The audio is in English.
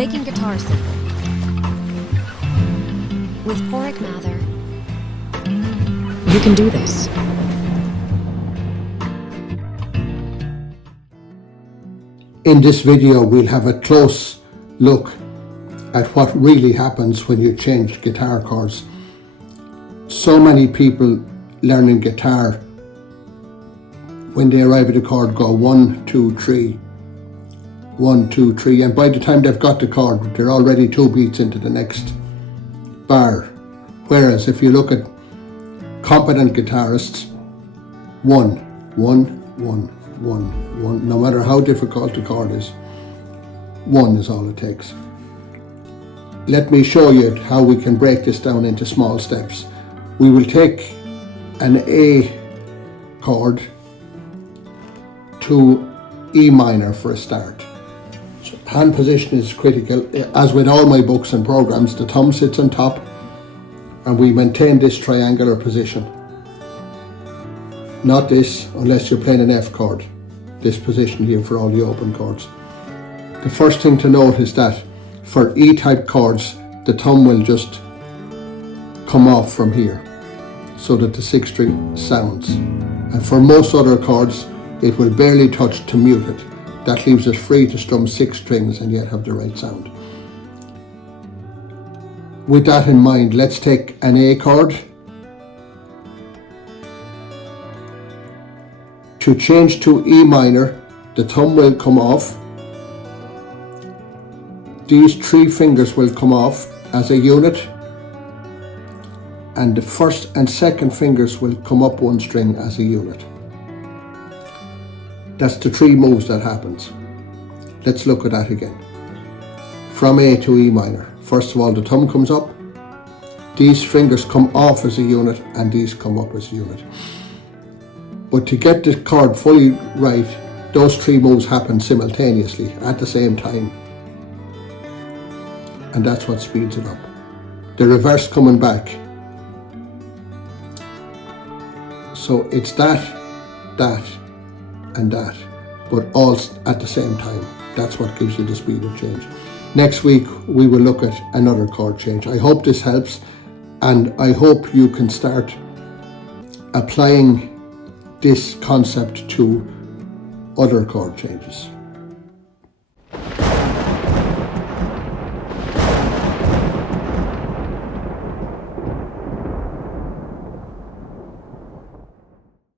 Making guitar simple. With Porrick Mather, you can do this. In this video, we'll have a close look at what really happens when you change guitar chords. So many people learning guitar, when they arrive at a chord, go 1, 2, 3, 1, 2, 3, and by the time they've got the chord, they're already 2 beats into the next bar. Whereas if you look at competent guitarists, 1, 1, 1, 1, 1, no matter how difficult the chord is, 1 is all it takes. Let me show you how we can break this down into small steps. We will take an A chord to E minor for a start. So hand position is critical. As with all my books and programs, the thumb sits on top and we maintain this triangular position. Not this, unless you're playing an F chord. This position here for all the open chords. The first thing to note is that for E-type chords, the thumb will just come off from here so that the 6th string sounds. And for most other chords, it will barely touch to mute it. That leaves us free to strum 6 strings and yet have the right sound. With that in mind, let's take an A chord. To change to E minor, the thumb will come off. These 3 fingers will come off as a unit, and the first and second fingers will come up 1 string as a unit. That's the 3 moves that happens. Let's look at that again. From A to E minor. First of all, the thumb comes up, these fingers come off as a unit, and these come up as a unit. But to get the chord fully right, those 3 moves happen simultaneously at the same time. And that's what speeds it up. The reverse coming back. So it's that, and that, but all at the same time. That's what gives you the speed of change. Next week, we will look at another chord change. I hope this helps, and I hope you can start applying this concept to other chord changes.